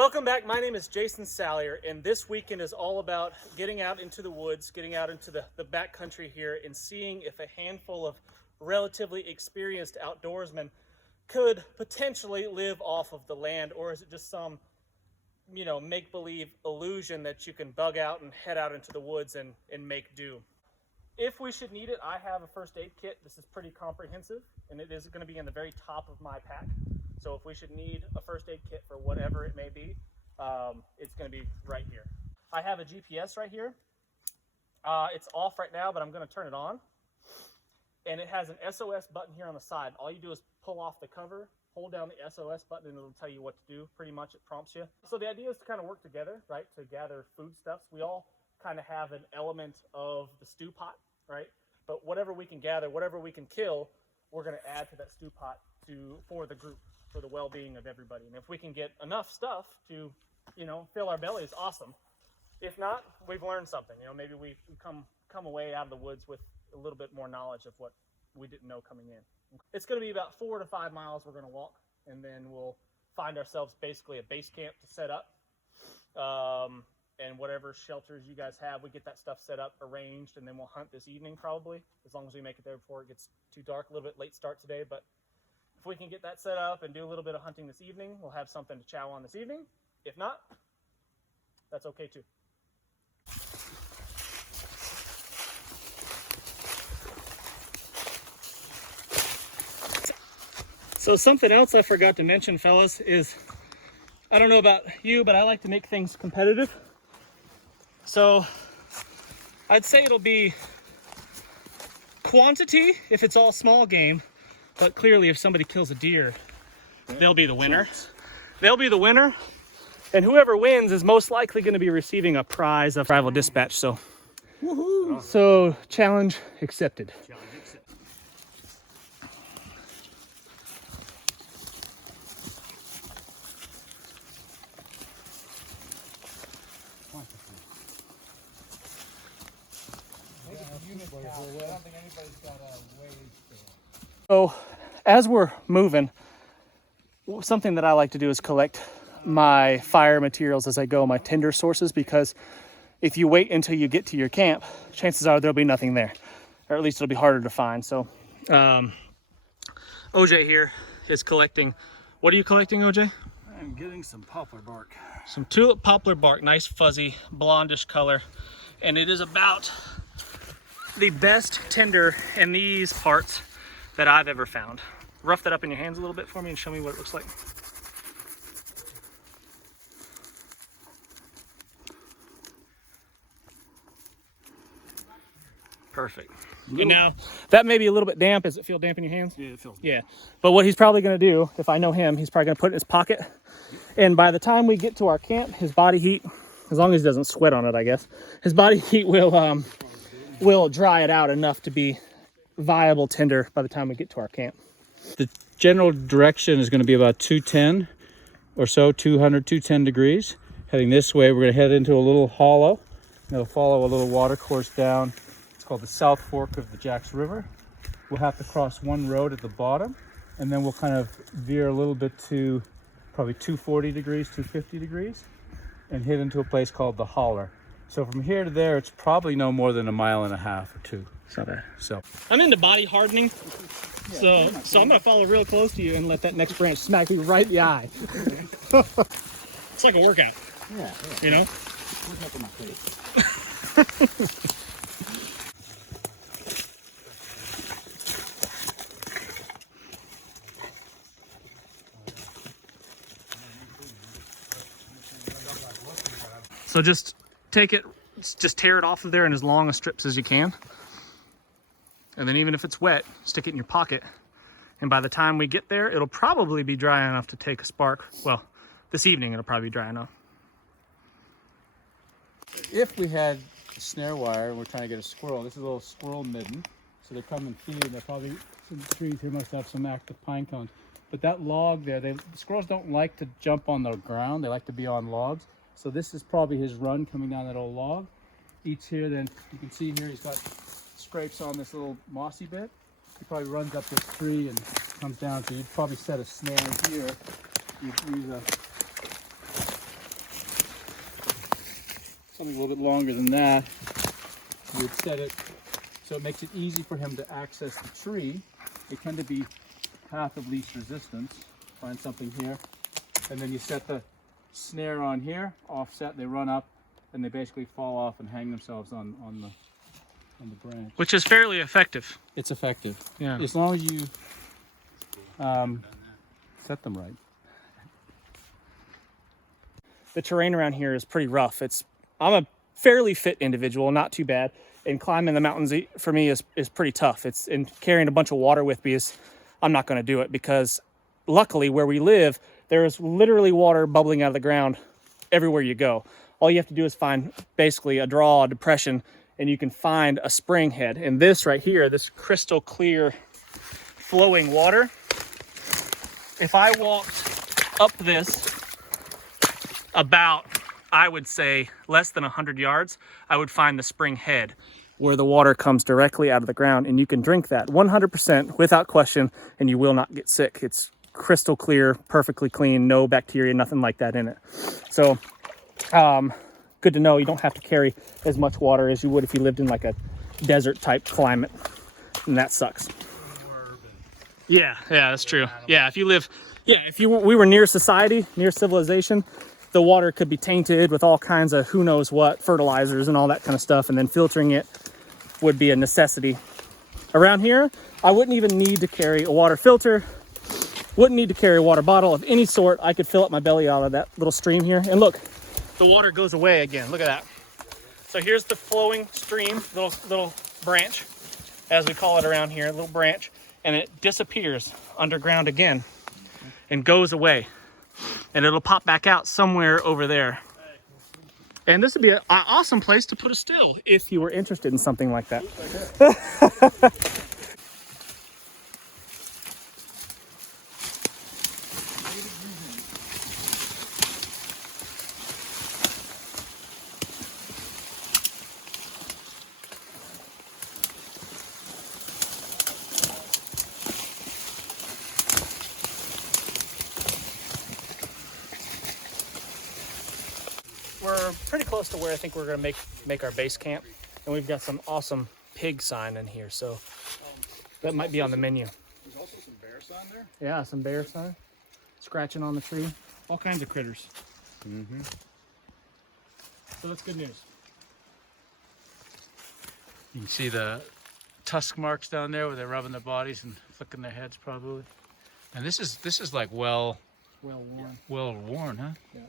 Welcome back. My name is Jason Salyer, and this weekend is all about getting out into the woods, getting out into the backcountry here, and seeing if a handful of relatively experienced outdoorsmen could potentially live off of the land, or is it just some, make-believe illusion that you can bug out and head out into the woods and make do. If we should need it, I have a first aid kit. This is pretty comprehensive, and it is going to be in the very top of my pack. So if we should need a first aid kit for whatever it may be, it's going to be right here. I have a GPS right here. It's off right now, but I'm going to turn it on. And it has an SOS button here on the side. All you do is pull off the cover, hold down the SOS button, and it'll tell you what to do. Pretty much it prompts you. So the idea is to kind of work together, right, to gather foodstuffs. We all kind of have an element of the stew pot, right? But whatever we can gather, whatever we can kill, we're going to add to that stew pot for the group, for the well-being of everybody. And if we can get enough stuff to, fill our bellies, awesome. If not, we've learned something. Maybe we come away out of the woods with a little bit more knowledge of what we didn't know coming in. It's going to be about 4 to 5 miles we're going to walk, and then we'll find ourselves basically a base camp to set up. And whatever shelters you guys have, we get that stuff set up, arranged, and then we'll hunt this evening probably, as long as we make it there before it gets too dark. A little bit late start today, but if we can get that set up and do a little bit of hunting this evening, we'll have something to chow on this evening. If not, that's okay too. So something else I forgot to mention, fellas, is I don't know about you, but I like to make things competitive. So I'd say it'll be quantity if it's all small game, but clearly if somebody kills a deer, they'll be the winner. They'll be the winner, and whoever wins is most likely going to be receiving a prize of rival dispatch. So, woohoo! So challenge accepted. So as we're moving, something that I like to do is collect my fire materials as I go, my tinder sources, because if you wait until you get to your camp, chances are there'll be nothing there, or at least it'll be harder to find. So OJ here is collecting. What are you collecting, OJ? I'm getting some poplar bark. Some tulip poplar bark, nice fuzzy blondish color, and it is about the best tinder in these parts that I've ever found. Rough that up in your hands a little bit for me and show me what it looks like. Perfect. And now, that may be a little bit damp. Does it feel damp in your hands? Yeah, it feels damp. Yeah. But what he's probably going to do, if I know him, he's probably going to put it in his pocket. And by the time we get to our camp, his body heat, as long as he doesn't sweat on it, I guess, his body heat will dry it out enough to be viable tinder by the time we get to our camp. The general direction is going to be about 210 or so, 200, 210 degrees. Heading this way, we're going to head into a little hollow. And it'll follow a little water course down. It's called the South Fork of the Jacks River. We'll have to cross one road at the bottom, and then we'll kind of veer a little bit to probably 240 degrees, 250 degrees, and hit into a place called the Holler. So from here to there, it's probably no more than 1.5 miles or 2. It's not bad. So I'm into body hardening, so I'm gonna follow real close to you and let that next branch smack me right in the eye. It's like a workout. yeah. You know. Look up in my face. So just take it, just tear it off of there in as long a strips as you can. And then even if it's wet, stick it in your pocket. And by the time we get there, it'll probably be dry enough to take a spark. Well, this evening it'll probably be dry enough. If we had a snare wire and we're trying to get a squirrel, this is a little squirrel midden. So they come and feed. They're probably, some trees here must have some active pine cones. But that log there, the squirrels don't like to jump on the ground. They like to be on logs. So this is probably his run coming down that old log. Eats here, then you can see here he's got scrapes on this little mossy bit. He probably runs up this tree and comes down. So you'd probably set a snare here. You'd use a something a little bit longer than that, you would set it so it makes it easy for him to access the tree. They tend to be path of least resistance. Find something here, and then you set the snare on here, offset, they run up, and they basically fall off and hang themselves on the branch. Which is fairly effective. It's effective. Yeah. As long as you set them right. The terrain around here is pretty rough. I'm a fairly fit individual, not too bad. And climbing the mountains for me is pretty tough. And carrying a bunch of water with me I'm not going to do it, because luckily where we live, there is literally water bubbling out of the ground everywhere you go. All you have to do is find basically a draw, a depression, and you can find a spring head. And this right here, this crystal clear flowing water, if I walked up this about, I would say, less than 100 yards, I would find the spring head where the water comes directly out of the ground, and you can drink that 100% without question, and you will not get sick. It's crystal clear, perfectly clean, no bacteria, nothing like that in it. So good to know you don't have to carry as much water as you would if you lived in like a desert type climate, and that sucks. Yeah, that's true. Yeah, if we were near society, near civilization, the water could be tainted with all kinds of who knows what fertilizers and all that kind of stuff, and then filtering it would be a necessity. Around here, I wouldn't even need to carry a water filter, wouldn't need to carry a water bottle of any sort. I could fill up my belly out of that little stream here, and look, the water goes away again. Look at that. So here's the flowing stream, little branch, as we call it around here, little branch, and it disappears underground again and goes away. And it'll pop back out somewhere over there. And this would be an awesome place to put a still if you were interested in something like that. We're pretty close to where I think we're going to make our base camp, and we've got some awesome pig sign in here, so that might be on the menu. There's also some bear sign there. Yeah, some bear sign, scratching on the tree, all kinds of critters. Mm-hmm. So that's good news. You can see the tusk marks down there where they're rubbing their bodies and flicking their heads probably. And this is like well worn. Well worn, huh? Yeah.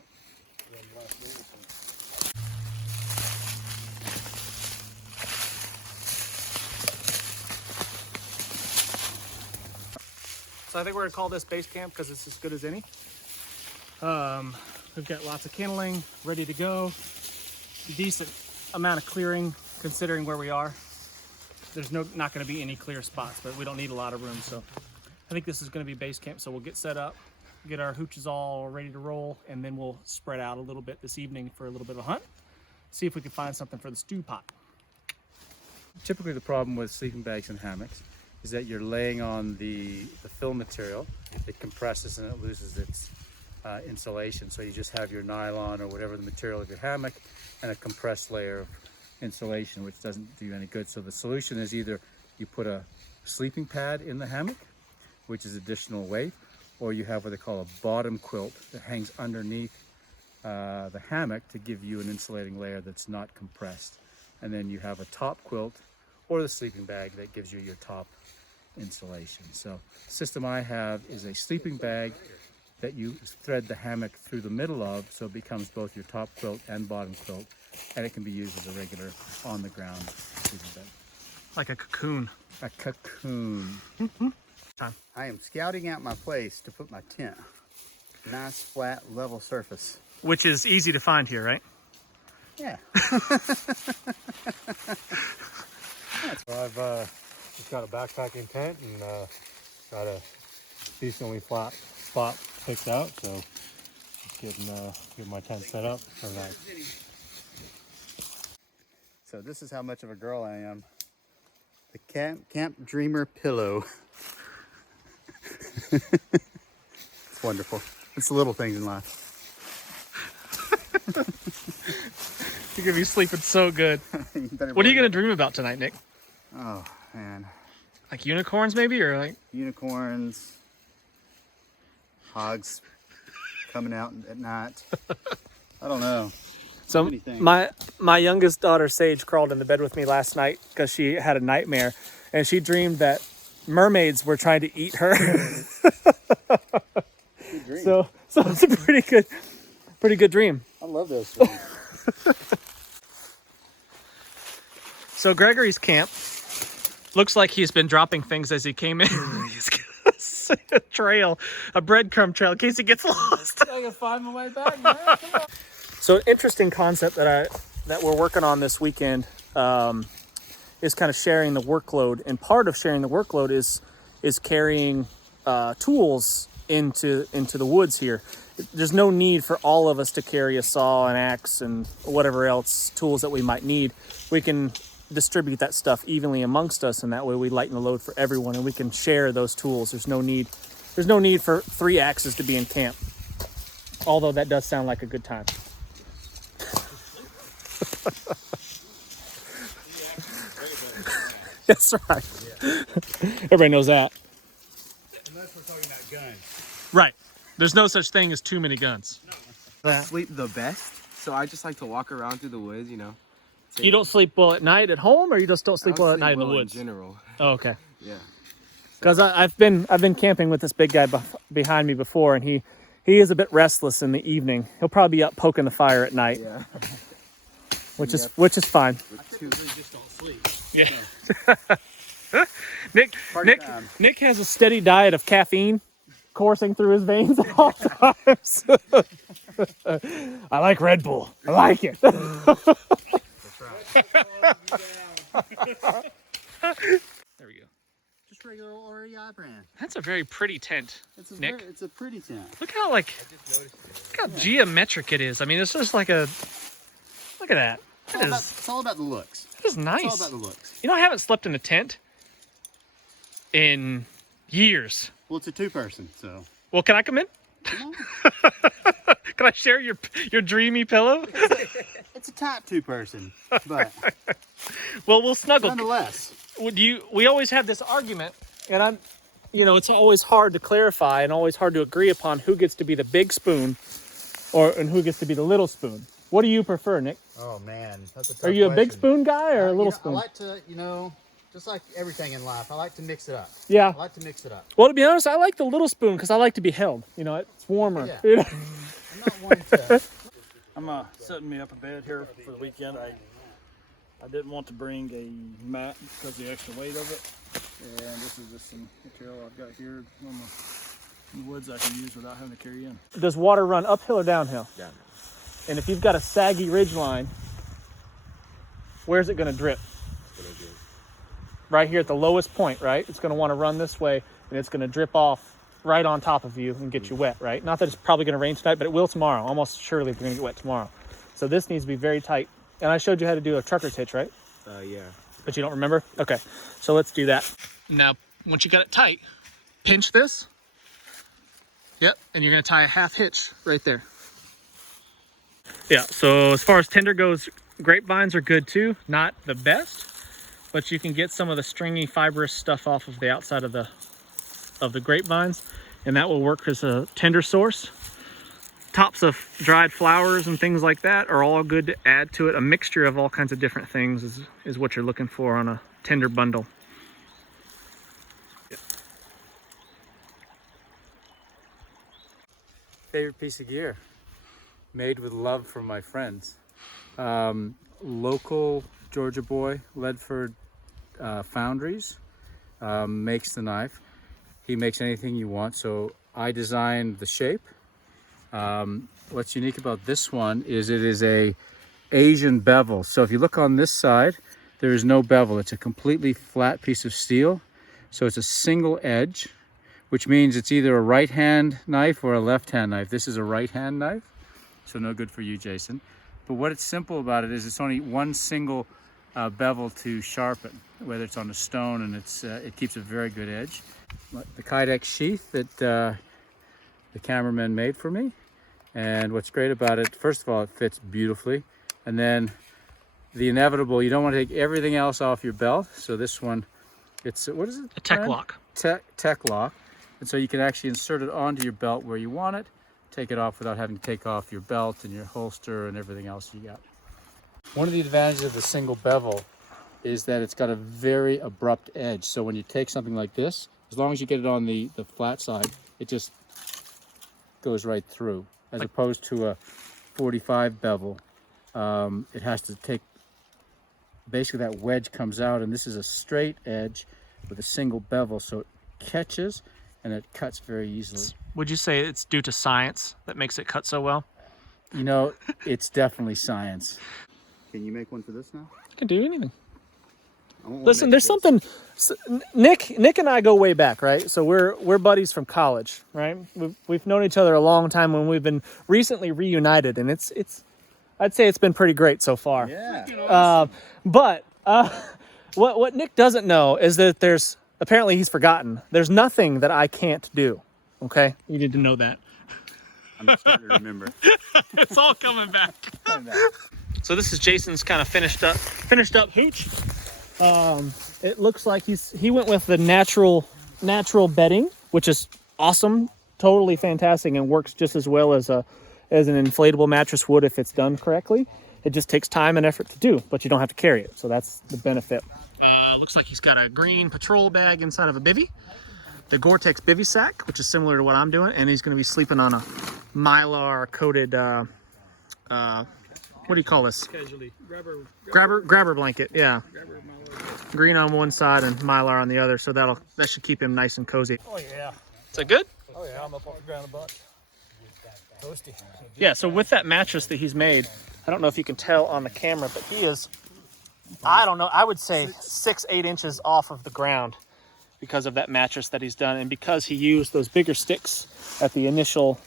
So I think we're gonna call this base camp because it's as good as any. We've got lots of kindling ready to go. Decent amount of clearing considering where we are. There's not gonna be any clear spots, but we don't need a lot of room. So I think this is gonna be base camp. So we'll get set up, get our hooches all ready to roll, and then we'll spread out a little bit this evening for a little bit of a hunt. See if we can find something for the stew pot. Typically the problem with sleeping bags and hammocks is that you're laying on the fill material. It compresses and it loses its insulation. So you just have your nylon or whatever the material of your hammock and a compressed layer of insulation, which doesn't do you any good. So the solution is either you put a sleeping pad in the hammock, which is additional weight, or you have what they call a bottom quilt that hangs underneath the hammock to give you an insulating layer that's not compressed. And then you have a top quilt or the sleeping bag that gives you your top insulation. So the system I have is a sleeping bag that you thread the hammock through the middle of, so it becomes both your top quilt and bottom quilt, and it can be used as a regular on the ground sleeping bag. Like a cocoon. A cocoon. I am scouting out my place to put my tent. Nice, flat, level surface. Which is easy to find here, right? Yeah. So I've just got a backpacking tent and got a decently flat spot picked out, so just getting my tent set up for that. So this is how much of a girl I am. The Camp Dreamer pillow. It's wonderful. It's the little things in life. You're gonna be sleeping so good. What are you gonna dream about tonight, Nick? Oh man, Like unicorns, maybe, or like? unicorns, hogs coming out at night. I don't know. So Many things. my youngest daughter Sage crawled into bed with me last night because she had a nightmare, and she dreamed that mermaids were trying to eat her. Good dream. So it's a pretty good dream. I love those dreams. So Gregory's camp looks like he's been dropping things as he came in. He's got a trail, a breadcrumb trail in case he gets lost. I can find my way back, man. Come on. So an interesting concept that we're working on this weekend is kind of sharing the workload, and part of sharing the workload is carrying tools into the woods here. There's no need for all of us to carry a saw, an axe, and whatever else tools that we might need. We can distribute that stuff evenly amongst us, and that way we lighten the load for everyone, and we can share those tools. There's no need for 3 axes to be in camp, although that does sound like a good time. That's right. Yeah. Everybody knows that. Unless we're talking about guns. Right. There's no such thing as too many guns. I sleep the best, so I just like to walk around through the woods, you know. You don't sleep well at night at home, or you just don't sleep well at night in the woods? In general. Oh, okay. Yeah. Because I've been camping with this big guy behind me before, and he is a bit restless in the evening. He'll probably be up poking the fire at night. Yeah. Which is fine. Just don't sleep. Yeah. Party time. Nick has a steady diet of caffeine coursing through his veins at all times. I like Red Bull. I like it. There we go. Just regular REI brand. That's a very pretty tent, Nick. It's a pretty tent. Look how geometric it is. I mean, it's just like a. Look at that. It's all about the looks. That is nice. It's all about the looks. You know, I haven't slept in a tent in years. Well, it's a 2-person, so. Well, can I come in? Come on. Can I share your dreamy pillow? It's a type 2-person, but Well, we'll snuggle. nonetheless. We always have this argument, and it's always hard to clarify and always hard to agree upon who gets to be the big spoon and who gets to be the little spoon. What do you prefer, Nick? Oh man, that's a tough Are you a big question. spoon guy or a little spoon? I like to, just like everything in life, I like to mix it up. Yeah. I like to mix it up. Well, to be honest, I like the little spoon because I like to be held. It's warmer. Yeah. You know? I'm not one to. I'm setting me up a bed here for the weekend. I didn't want to bring a mat because of the extra weight of it. And this is just some material I've got here in the woods I can use without having to carry in. Does water run uphill or downhill? Downhill. And if you've got a saggy ridge line, where's it going to drip? Right here at the lowest point, right? It's going to want to run this way, and it's going to drip off right on top of you and get you wet, right? Not that it's probably going to rain tonight, but it will tomorrow. Almost surely we're going to get wet tomorrow. So this needs to be very tight. And I showed you how to do a trucker's hitch, right? Yeah. But you don't remember? Okay, so let's do that. Now, once you got it tight, pinch this. Yep, and you're going to tie a half hitch right there. Yeah, so as far as tinder goes, grapevines are good too. Not the best, but you can get some of the stringy fibrous stuff off of the outside of the grapevines, and that will work as a tinder source. Tops of dried flowers and things like that are all good to add to it. A mixture of all kinds of different things is what you're looking for on a tinder bundle. Favorite piece of gear, made with love from my friends. Local Georgia boy, Ledford Foundries, makes the knife. He makes anything you want, so I designed the shape. What's unique about this one is it is a Asian bevel. So if you look on this side, there is no bevel. It's a completely flat piece of steel. So it's a single edge, which means it's either a right-hand knife or a left-hand knife. This is a right-hand knife, so no good for you, Jason. But what it's simple about it is it's only one single bevel to sharpen, whether it's on a stone, and it keeps a very good edge. The Kydex sheath that the cameraman made for me. And what's great about it, first of all, it fits beautifully. And then the inevitable, you don't want to take everything else off your belt. So this one, it's, what is it? A tech Brad? lock. Tech lock. And so you can actually insert it onto your belt where you want it, take it off without having to take off your belt and your holster and everything else you got. One of the advantages of the single bevel is that it's got a very abrupt edge. So when you take something like this, as long as you get it on the flat side, it just goes right through. As opposed to a 45 bevel, it has to take, basically that wedge comes out, and this is a straight edge with a single bevel, so it catches and it cuts very easily. Would you say it's due to science that makes it cut so well? You know, it's definitely science. Can you make one for this now? I can do anything. I want one Listen, made there's for this. something. Nick and I go way back, right? So we're buddies from college, right? We've known each other a long time, when we've been recently reunited, and it's I'd say it's been pretty great so far. Yeah. But what Nick doesn't know is that there's, apparently he's forgotten, there's nothing that I can't do. Okay, you need to know that. I'm starting to remember. It's all coming back. So this is Jason's kind of finished up hooch. It looks like he went with the natural bedding, which is awesome, totally fantastic, and works just as well as an inflatable mattress would if it's done correctly. It just takes time and effort to do, but you don't have to carry it, so that's the benefit. Looks like he's got a green patrol bag inside of a bivvy, the Gore-Tex bivvy sack, which is similar to what I'm doing, and he's going to be sleeping on a mylar coated what do you call this? Casually. Grabber blanket, yeah. Green on one side and mylar on the other, so that should keep him nice and cozy. Oh yeah. Is that good? Oh yeah, I'm up on the ground a bunch. Toasty. Yeah, so with that mattress that he's made, I don't know if you can tell on the camera, but he is, I don't know, I would say 6-8 inches off of the ground because of that mattress that he's done, and because he used those bigger sticks at the initial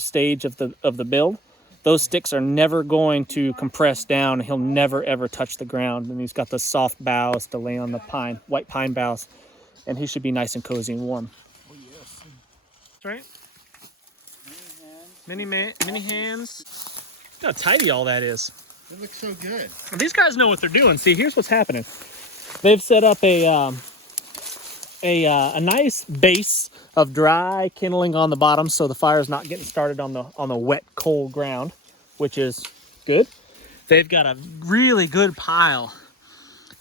stage of the build. Those sticks are never going to compress down. He'll never ever touch the ground, and he's got the soft boughs to lay on the white pine boughs, and he should be nice and cozy and warm. Oh yes. That's right. Mini hands. Look how tidy all that is. It looks so good. And these guys know what they're doing. See, here's what's happening. They've set up a nice base of dry kindling on the bottom, so the fire's not getting started on the wet, cold ground, which is good. They've got a really good pile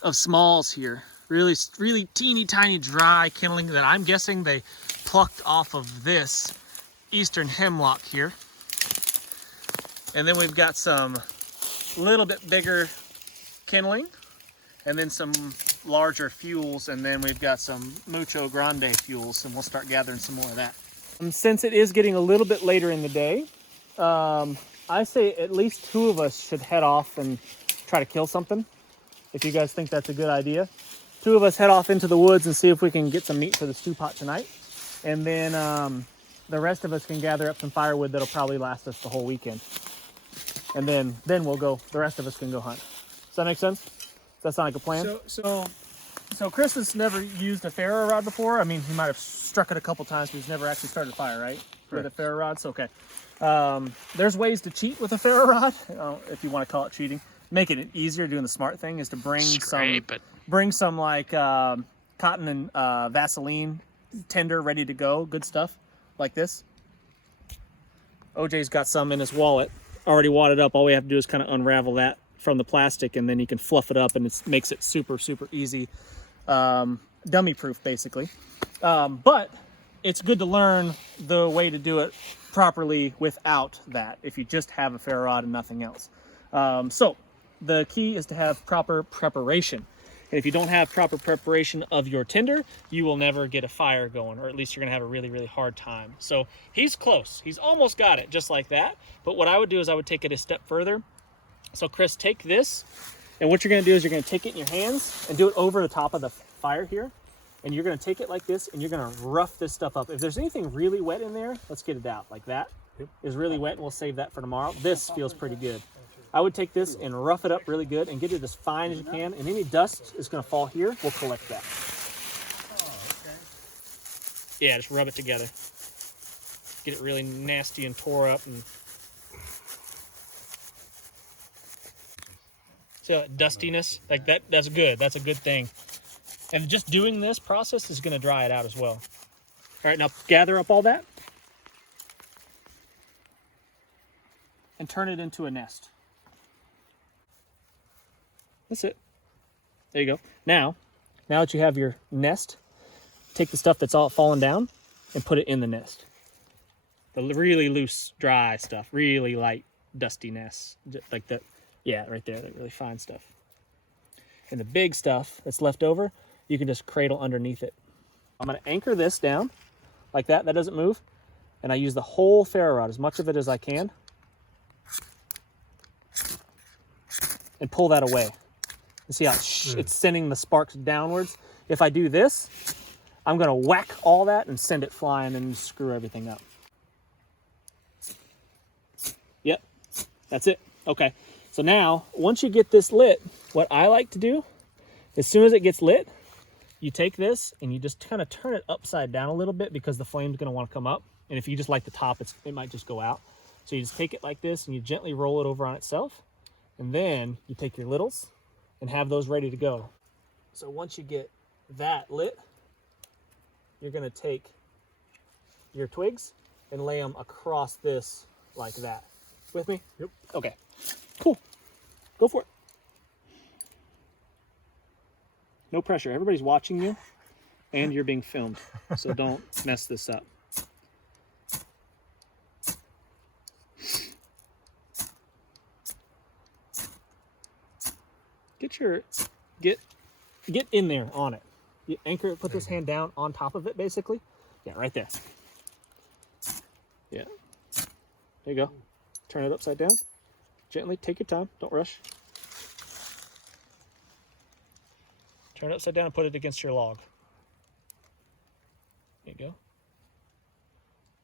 of smalls here. Really, really teeny tiny dry kindling that I'm guessing they plucked off of this eastern hemlock here. And then we've got some little bit bigger kindling, and then some larger fuels, and then we've got some mucho grande fuels, and we'll start gathering some more of that. Since it is getting a little bit later in the day, I say at least 2 of us should head off and try to kill something, if you guys think that's a good idea. 2 of us head off into the woods and see if we can get some meat for the stew pot tonight, and then the rest of us can gather up some firewood that'll probably last us the whole weekend, and then we'll go, the rest of us can go hunt. Does that make sense? Does that sound like a plan? So Chris has never used a ferro rod before. I mean, he might have struck it a couple times, but he's never actually started a fire, right? With a ferro rod, so okay. There's ways to cheat with a ferro rod, if you want to call it cheating. Making it easier, doing the smart thing is to bring some like cotton and Vaseline tinder ready to go, good stuff, like this. OJ's got some in his wallet, already wadded up. All we have to do is kind of unravel that from the plastic, and then you can fluff it up, and it makes it super, super easy. Dummy proof, basically. But it's good to learn the way to do it properly without that, if you just have a ferro rod and nothing else. So the key is to have proper preparation. And if you don't have proper preparation of your tinder, you will never get a fire going, or at least you're gonna have a really, really hard time. So he's close. He's almost got it, just like that. But what I would do is I would take it a step further. So Chris, take this, and what you're gonna do is you're gonna take it in your hands and do it over the top of the fire here. And you're gonna take it like this, and you're gonna rough this stuff up. If there's anything really wet in there, let's get it out. Like that is really wet, and we'll save that for tomorrow. This feels pretty good. I would take this and rough it up really good and get it as fine as you can, and any dust is gonna fall here, we'll collect that. Yeah, just rub it together. Get it really nasty and tore up. And See that dustiness? Like that's good. That's a good thing. And just doing this process is going to dry it out as well. All right, now gather up all that and turn it into a nest. That's it. There you go. Now that you have your nest, take the stuff that's all fallen down and put it in the nest. The really loose, dry stuff, really light, dusty nests, like that. Yeah, right there, that really fine stuff. And the big stuff that's left over, you can just cradle underneath it. I'm gonna anchor this down like that. That doesn't move. And I use the whole ferro rod, as much of it as I can, and pull that away. You see how it's sending the sparks downwards? If I do this, I'm gonna whack all that and send it flying and screw everything up. Yep, that's it. Okay, so now, once you get this lit, what I like to do, as soon as it gets lit, you take this and you just kind of turn it upside down a little bit because the flame's gonna wanna come up. And if you just like the top, it might just go out. So you just take it like this and you gently roll it over on itself. And then you take your littles and have those ready to go. So once you get that lit, you're gonna take your twigs and lay them across this like that. With me? Yep. Okay, cool. Go for it. No pressure. Everybody's watching you and you're being filmed. So don't mess this up. Get in there on it. You anchor it, put this hand down on top of it basically. Yeah, right there. Yeah. There you go. Turn it upside down. Gently, take your time, don't rush. Turn it upside down and put it against your log. There you go.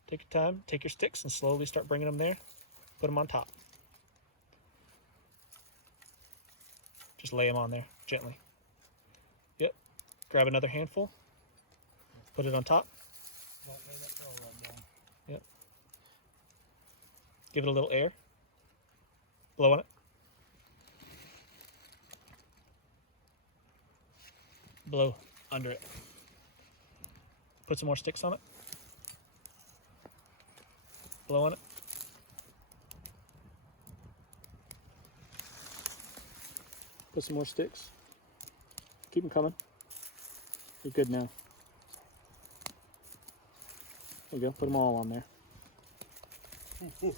Take your time, take your sticks and slowly start bringing them there. Put them on top. Just lay them on there, gently. Yep. Grab another handful. Put it on top. Yep. Give it a little air. Blow on it. Blow under it. Put some more sticks on it. Blow on it. Put some more sticks. Keep them coming. You're good now. There you go. Put them all on there. There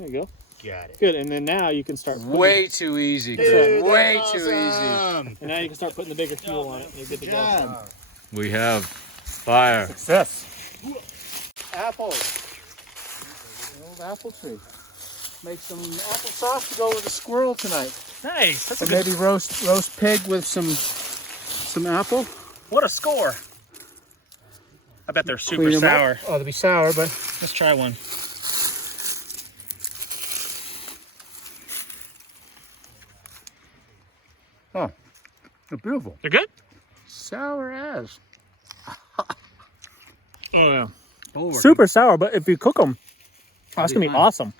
you go. Got it. Good. And then now you can start putting... Way too easy, Dude, way too easy. And now you can start putting the bigger fuel on it. You're good to go. We have fire. Success. Apples. The old apple tree. Make some applesauce to go with a squirrel tonight. Nice. That's a Or good... maybe roast pig with some apple. What a score. I bet they're super Clean 'em up. sour. Oh, they'll be sour, but Let's try one. oh, they're beautiful. They're good? Sour as. Oh, yeah. Super sour, but if you cook them, that's going to be awesome.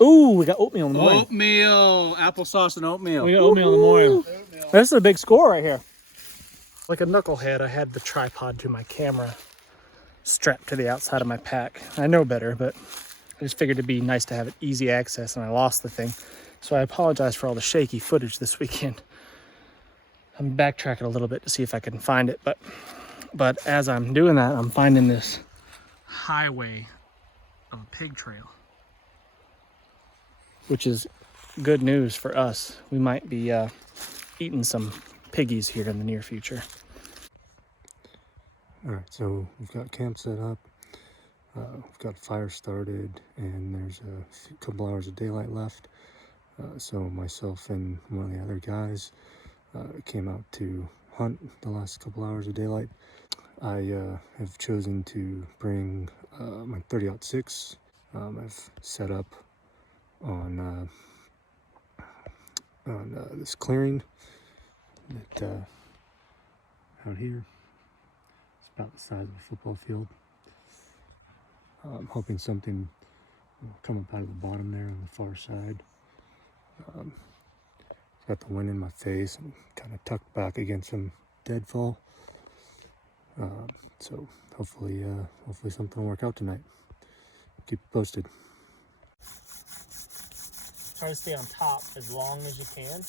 Ooh, we got oatmeal in the morning. Oatmeal, applesauce and oatmeal. We got oatmeal in the morning. This is a big score right here. Like a knucklehead, I had the tripod to my camera strapped to the outside of my pack. I know better, but I just figured it'd be nice to have it easy access, and I lost the thing. So I apologize for all the shaky footage this weekend. I'm backtracking a little bit to see if I can find it, but as I'm doing that, I'm finding this highway of a pig trail, which is good news for us. We might be eating some piggies here in the near future. All right, so we've got camp set up. We've got fire started, and there's a couple hours of daylight left. So myself and one of the other guys came out to hunt the last couple hours of daylight. I have chosen to bring my 30-06. I've set up on this clearing that out here. It's about the size of a football field. I'm hoping something will come up out of the bottom there on the far side. got the wind in my face and kind of tucked back against some deadfall. So hopefully something will work out tonight. Keep you posted. Try to stay on top as long as you can,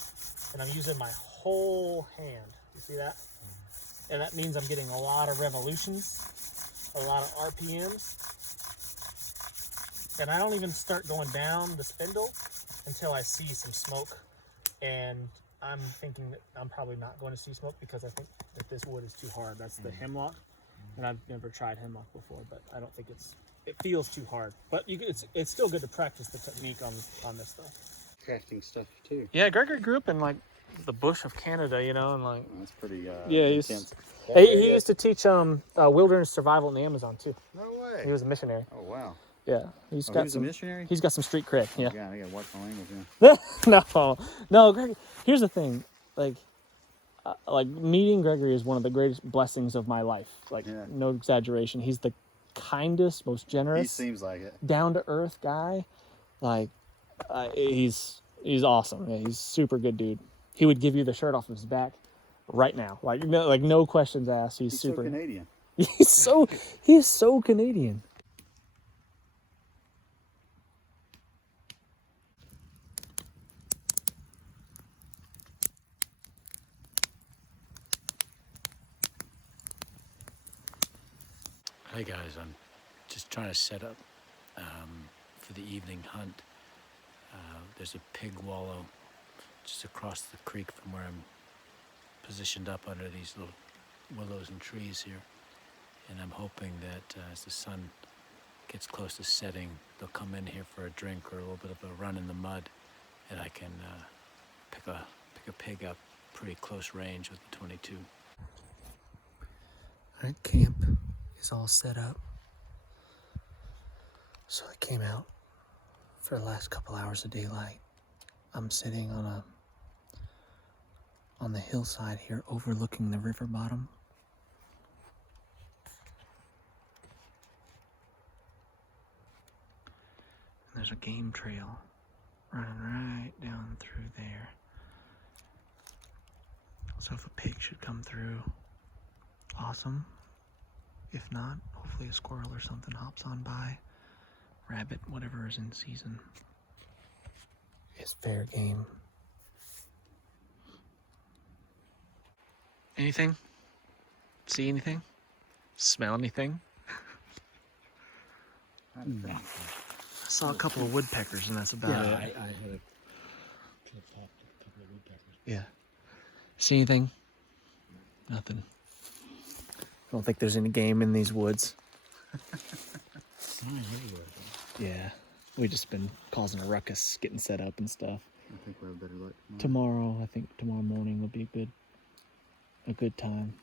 and I'm using my whole hand. You see that? And that means I'm getting a lot of revolutions, a lot of RPMs, and I don't even start going down the spindle until I see some smoke. And I'm thinking that I'm probably not going to see smoke because I think that this wood is too hard. That's the hemlock, and I've never tried hemlock before, but I don't think it feels too hard. But it's still good to practice the technique on this stuff. Crafting stuff too. Yeah, Gregory grew up in like the bush of Canada, you know, and like That's pretty yeah, intense. he used to teach wilderness survival in the Amazon too. No way. He was a missionary. Oh wow. Yeah, He was a missionary? He's got some street cred. Yeah. Yeah, I gotta watch my language. Yeah. No, Greg. Here's the thing, like meeting Gregory is one of the greatest blessings of my life. Like, no exaggeration. He's the kindest, most generous. He seems like it. Down to earth guy. Like, he's awesome. Yeah, he's super good dude. He would give you the shirt off his back right now. Like no questions asked. He's super so Canadian. He is so Canadian. Hi guys, I'm just trying to set up for the evening hunt. There's a pig wallow just across the creek from where I'm positioned up under these little willows and trees here. And I'm hoping that as the sun gets close to setting, they'll come in here for a drink or a little bit of a run in the mud, and I can pick a pig up pretty close range with the 22. All right, camp is all set up. So I came out for the last couple hours of daylight. I'm sitting on the hillside here overlooking the river bottom. And there's a game trail running right down through there. So if a pig should come through, awesome. If not, hopefully a squirrel or something hops on by. Rabbit, whatever is in season, is fair game. Anything? See anything? Smell anything? I saw a couple of woodpeckers, and that's about it. I had a couple of woodpeckers. Yeah. See anything? Nothing. I don't think there's any game in these woods. Yeah, we just been causing a ruckus, getting set up and stuff. I think we'll have better luck tomorrow. I think tomorrow morning will be a good time.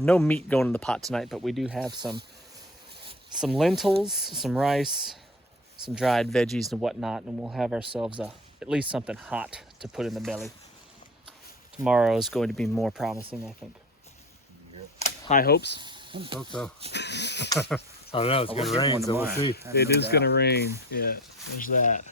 No meat going in the pot tonight, but we do have some lentils, some rice, some dried veggies and whatnot, and we'll have ourselves at least something hot to put in the belly. Tomorrow is going to be more promising, I think. High hopes? I hope so. I don't know, it's going to rain, so we'll see. It is going to rain. Yeah, there's that.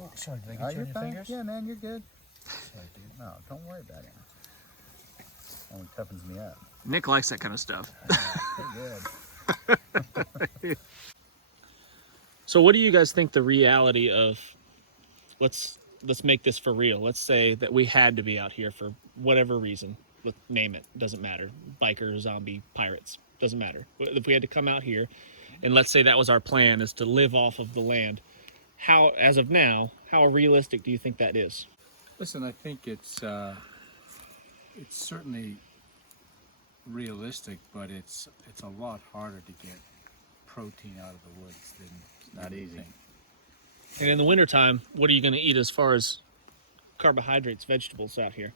Oh, sorry, did I get you on your fingers? Yeah, man, you're good. Sorry, dude. No, don't worry about it. Only toughens me up. Nick likes that kind of stuff. Good. So what do you guys think the reality of, let's make this for real. Let's say that we had to be out here for whatever reason. Name it. Doesn't matter. Biker, zombie, pirates. Doesn't matter. If we had to come out here, and let's say that was our plan, is to live off of the land. How, as of now, how realistic do you think that is? Listen, I think it's certainly realistic, but it's a lot harder to get protein out of the woods than Not easy. And in the wintertime, what are you going to eat as far as carbohydrates, vegetables out here?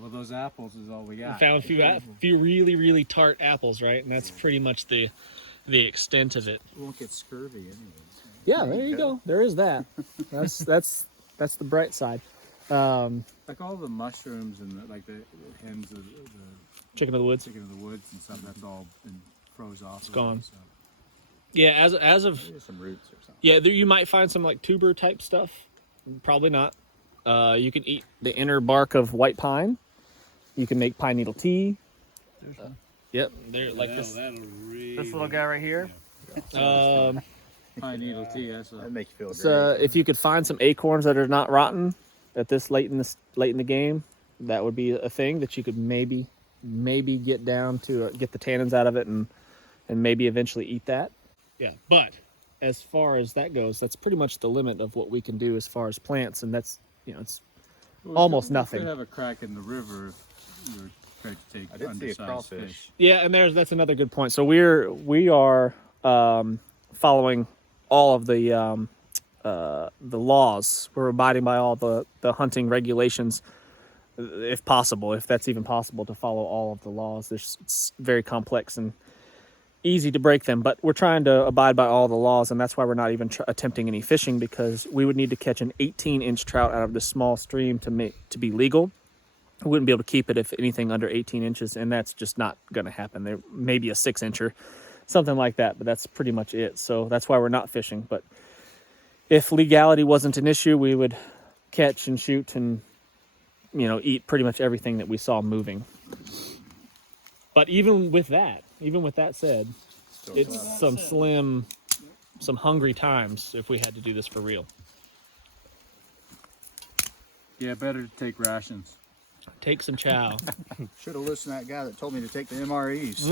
Well, those apples is all we got. We found a few really, really tart apples, right? And that's pretty much the the extent of it. You won't get scurvy anyways. Yeah, there you go. There is that. That's the bright side. Like all the mushrooms and like the hens of the Chicken of the woods. chicken of the woods and stuff, that's all been froze off. It's gone. So. Yeah, as of Maybe some roots or something. yeah, there, you might find some like tuber type stuff. Probably not. You can eat the inner bark of white pine. You can make pine needle tea. Yep, they're like this little guy right here. Pine needle tea, that's That makes you feel great. So if you could find some acorns that are not rotten at this late in the game, that would be a thing that you could maybe get down to get the tannins out of it and maybe eventually eat that. Yeah, but as far as that goes, that's pretty much the limit of what we can do as far as plants, and that's it's almost nothing. We could have a crack in the river if you were trying to take I did see a undersized crawfish. fish. Yeah, and that's another good point. So we are following all of the laws. We're abiding by all the hunting regulations, if possible, if that's even possible to follow all of the laws. It's very complex and easy to break them, but we're trying to abide by all the laws, and that's why we're not even attempting any fishing, because we would need to catch an 18-inch trout out of this small stream to be legal. We wouldn't be able to keep it if anything under 18 inches, and that's just not going to happen. There may be a 6-incher, something like that, but that's pretty much it. So that's why we're not fishing. But if legality wasn't an issue, we would catch and shoot and eat pretty much everything that we saw moving. But even with that said, it's some hungry times if we had to do this for real. Yeah, better to take rations. Take some chow. Should have listened to that guy that told me to take the MREs.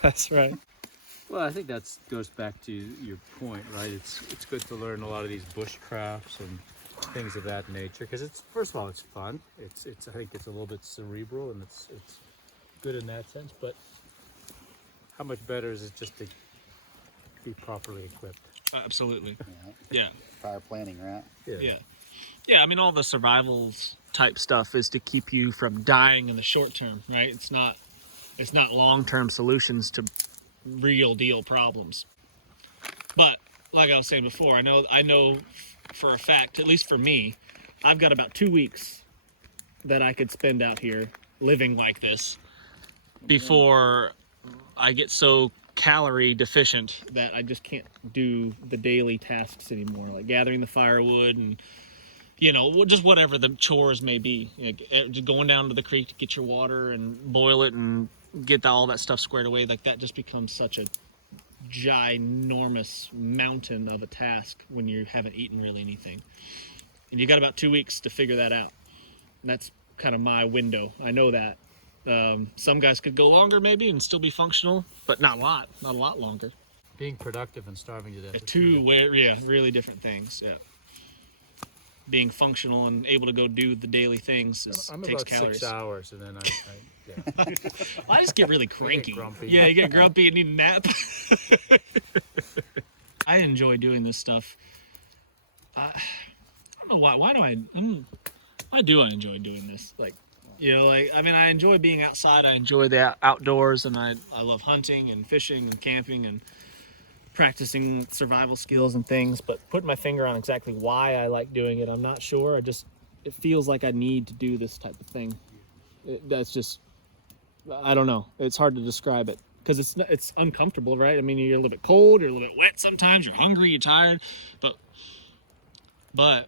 That's right. Well, I think that goes back to your point, right? It's good to learn a lot of these bushcrafts and things of that nature, because first of all it's fun. It's I think it's a little bit cerebral, and it's good in that sense. But how much better is it just to be properly equipped? Absolutely. Yeah. Yeah. Fire planning, right? Yeah. Yeah, I mean, all the survival type stuff is to keep you from dying in the short term, right? It's not long-term solutions to real deal problems. But like I was saying before, I know for a fact, at least for me, I've got about 2 weeks that I could spend out here living like this before I get so calorie deficient that I just can't do the daily tasks anymore, like gathering the firewood and just whatever the chores may be. Just going down to the creek to get your water and boil it and get all that stuff squared away. Like that just becomes such a ginormous mountain of a task when you haven't eaten really anything. And you got about 2 weeks to figure that out. And that's kind of my window. I know that. Some guys could go longer maybe and still be functional, but not a lot longer. Being productive and starving to death. Really different things. Yeah. Being functional and able to go do the daily things I'm takes about calories. 6 hours, and then I I just get really cranky. grumpy. Yeah, you get grumpy and need a nap. I enjoy doing this stuff. I don't know why. Why do I enjoy doing this? I enjoy being outside. I enjoy the outdoors, and I love hunting and fishing and camping and practicing survival skills and things. But putting my finger on exactly why I like doing it, I'm not sure. It feels like I need to do this type of thing. I don't know. It's hard to describe it because it's uncomfortable, right? I mean, you're a little bit cold, you're a little bit wet sometimes, you're hungry, you're tired, but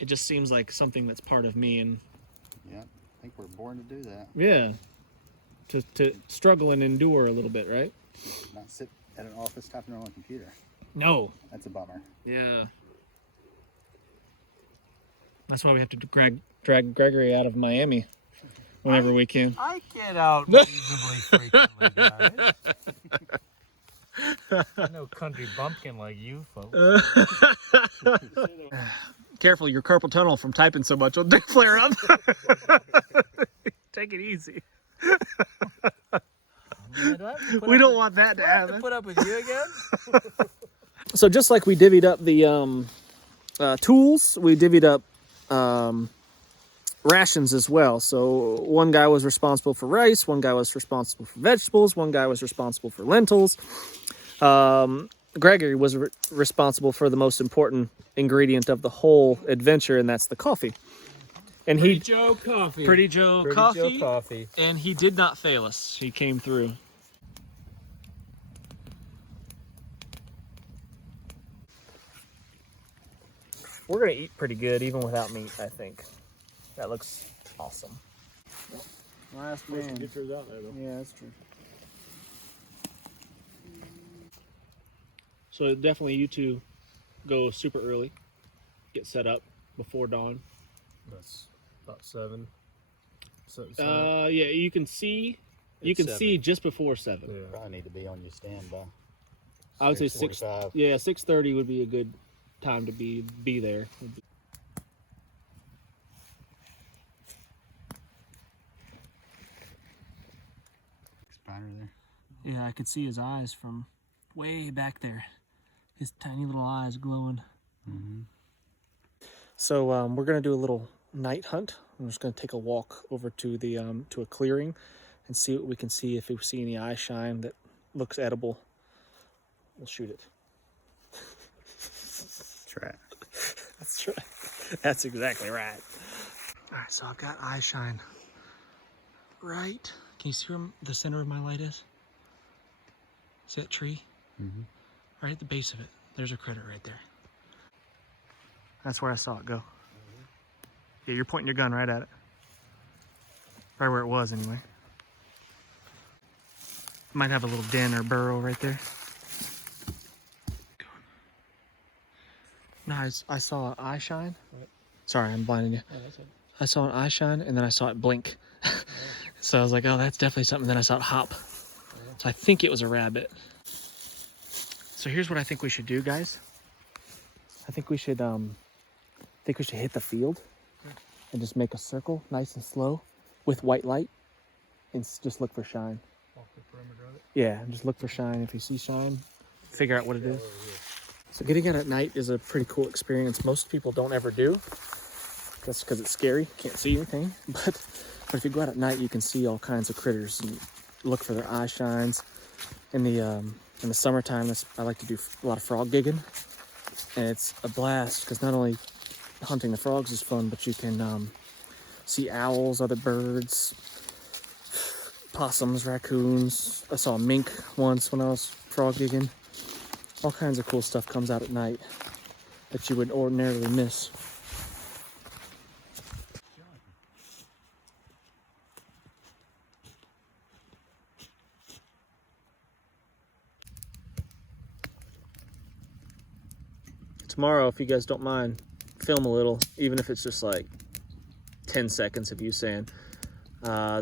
it just seems like something that's part of me, and Yeah. I think we're born to do that. yeah, to struggle and endure a little bit, right? Not sit at an office typing on a computer. No. That's a bummer. Yeah. That's why we have to drag Gregory out of Miami whenever we can. I get out reasonably frequently, guys. No country bumpkin like you folks. Careful, your carpal tunnel from typing so much will flare up. Take it easy. We don't want that to happen. Put up with you again? So just like we divvied up the tools, we divvied up rations as well. So one guy was responsible for rice, one guy was responsible for vegetables, one guy was responsible for lentils. Gregory was responsible for the most important ingredient of the whole adventure, and that's the coffee. And Pretty Joe coffee. Pretty Joe Pretty coffee, Joe coffee. and he did not fail us. He came through. We're gonna eat pretty good even without meat, I think. That looks awesome. Last man. Get yours out there, though. Yeah, that's true. So definitely you two go super early, get set up before dawn. That's about 7. Yeah, you can see. You can see just before 7. Yeah. Probably need to be on your standby. I would say 6. 6:45. Yeah, 6:30 would be a good time to be there. Spider there. Yeah, I could see his eyes from way back there. His tiny little eyes glowing. Mm-hmm. So we're gonna do a little night hunt. I'm just gonna take a walk over to the to a clearing and see what we can see. If we see any eye shine that looks edible, we'll shoot it. Try. That's right. That's exactly right. All right, so I've got eye shine. Right. Can you see where the center of my light is? See that tree? Mm-hmm. Right at the base of it. There's a critter right there. That's where I saw it go. Yeah, you're pointing your gun right at it. Right where it was, anyway. Might have a little den or burrow right there. No, I saw an eye shine. Sorry, I'm blinding you. I saw an eye shine, and then I saw it blink. So I was like, oh, that's definitely something. Then I saw it hop. So I think it was a rabbit. So here's what I think we should do, guys. I think we should hit the field and just make a circle, nice and slow, with white light, and just look for shine. Walk the perimeter of it. Yeah, just look for shine. If you see shine, figure out what it is. So getting out at night is a pretty cool experience. Most people don't ever do. That's because it's scary. Can't see anything. But if you go out at night, you can see all kinds of critters and look for their eye shines. In the summertime, I like to do a lot of frog gigging, and it's a blast because not only hunting the frogs is fun, but you can see owls, other birds, possums, raccoons. I saw a mink once when I was frog gigging. All kinds of cool stuff comes out at night that you would ordinarily miss. Tomorrow, if you guys don't mind, film a little, even if it's just like 10 seconds of you saying,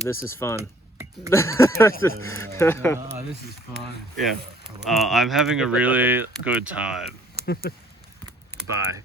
this is fun. This is fun. Yeah. I'm having a really good time. Bye.